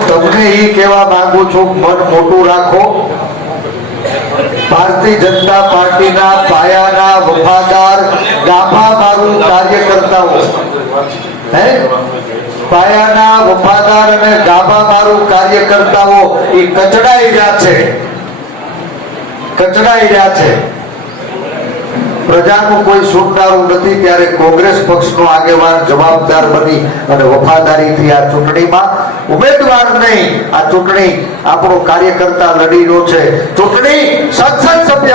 તમને એ કહેવા માંગુ છું, મન મોટું રાખો. ભારતીય જનતા પાર્ટીના પાયાના વફાદાર ગાભા મારું કાર્યકર્તાઓ. હે? પાયાના વફાદાર અને ગાભા મારું કાર્યકર્તાઓ, એ કચડાઈ રહ્યા છે. કચડાઈ રહ્યા છે. પ્રજાનું કોઈ સુનનારું નથી, ત્યારે કોંગ્રેસ પક્ષનો આગેવાન જવાબદાર બની અને વફાદારીથી આ ચૂંટણીમાં. ઉમેદવાર નહીં, આ ચૂંટણી આપણો કાર્યકર્તા લડીનો છે. ચૂંટણી સંસદ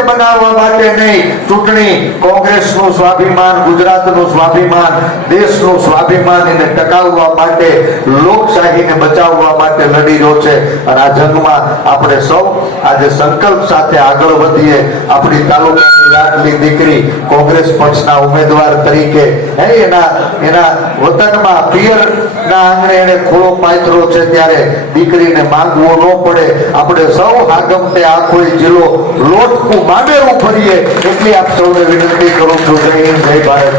બનાવવા માટે નહીં. ચૂંટણી કોંગ્રેસનું સ્વાભિમાન, ગુજરાતનું સ્વાભિમાન, દેશનું સ્વાભિમાન એને ટકાવવા માટે, લોકશાહીને બચાવવા માટે લડી રહ્યો છે. અને આ જંગમાં આપણે સૌ આજે સંકલ્પ સાથે આગળ વધીએ. આપણી તાલુકાની લાડલી દીકરી કોંગ્રેસ પક્ષના ઉમેદવાર તરીકે. હે, એના એના વતનમાં પિયરના આંગણે એને ખુલ્લો પાથરો છે ત્યારે દીકરીને માંગવો ન પડે. આપણે સૌ આગમતે આખો જિલ્લો લોટકું મામેરું ફરીએ એટલી આપ સૌને વિનંતી કરું છું, જય હિન્દ, જય ભારત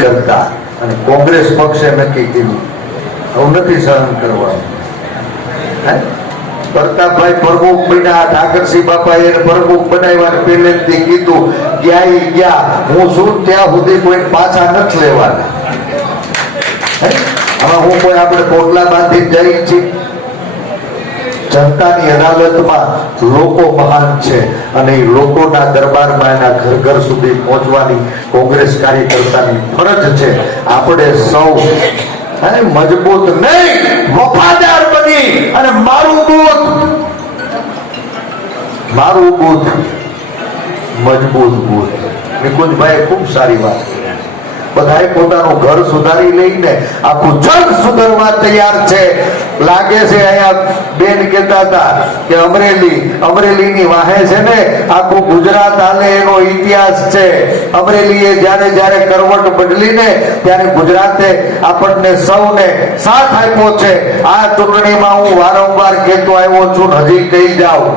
કરતા અને કોંગ્રેસ પક્ષે નક્કી કીધું. હું નથી સહન કરવાનું. પ્રતાપભાઈ પ્રમુખ બન્યા ઠાકરસિંહ બાપા એને પ્રમુખ બનાવ્યા પહેલેથી કીધું ક્યાંય ગયા. હું શું ત્યાં સુધી કોઈ પાછા નથી લેવાના? હવે હું કોઈ આપણે પોટલા બાંધી જઈ છીએ? જનતાની અદાલતમાં લોકો મહાન છે અને એ લોકોના દરબારમાં એના ઘર ઘર સુધી પહોંચવાની કોંગ્રેસ કાર્યકર્તાની ફરજ છે. આપણે સૌ મજબૂત નહીં, વફાદાર બની અને મારું બૂથ મારું બૂથ મજબૂત બૂથ. નિકુંજભાઈ ખૂબ સારી વાત. બધાએ પોતાનું ઘર સુધારી લઈને આખું જગ સુધારવા તૈયાર છે. લાગે છે અહીંયા બેન કહેતા હતા કે અમરેલી, અમરેલીની વાહે છે ને આખું ગુજરાત હાલે એનો ઇતિહાસ છે. અમરેલીએ જ્યારે જ્યારે કરવટ બદલીને ત્યારે ગુજરાતે આપણને સૌને સાથ આપ્યો છે. આ ચૂંટણીમાં હું વારંવાર કહેતો આવ્યો છું, હજી કહી જાઉં.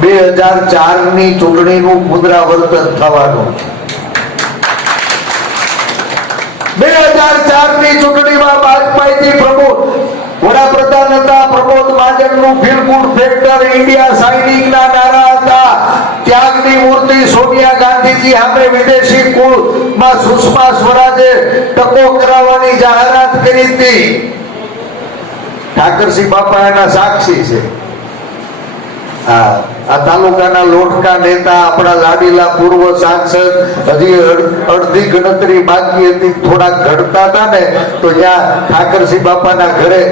બે હજાર ચારની ચૂંટણીનું પુનરાવર્તન થવાનું. બે હજાર ચારની ચૂંટણીમાં વાજપેયીજી પ્રમુખ મહાજનનું ફીલ ફેક્ટર ઇન્ડિયા સાઇનિંગના નારા હતા. ત્યાગની મૂર્તિ સોનિયા ગાંધીજી સામે વિદેશી કુળમાં સુષ્મા સ્વરાજે ટકો કરાવવાની જાહેરાત કરી હતી. ઠાકરસિંહ બાપા એના સાક્ષી છે. આ આ તાલુકાના લોટકા નેતા આપણા લાડીલા પૂર્વ સાંસદ, હજી અડધી ગણતરી બાકી હતી, થોડાક ઘડતા હતા ને, તો ત્યાં ઠાકરસિંહ બાપાના ઘરે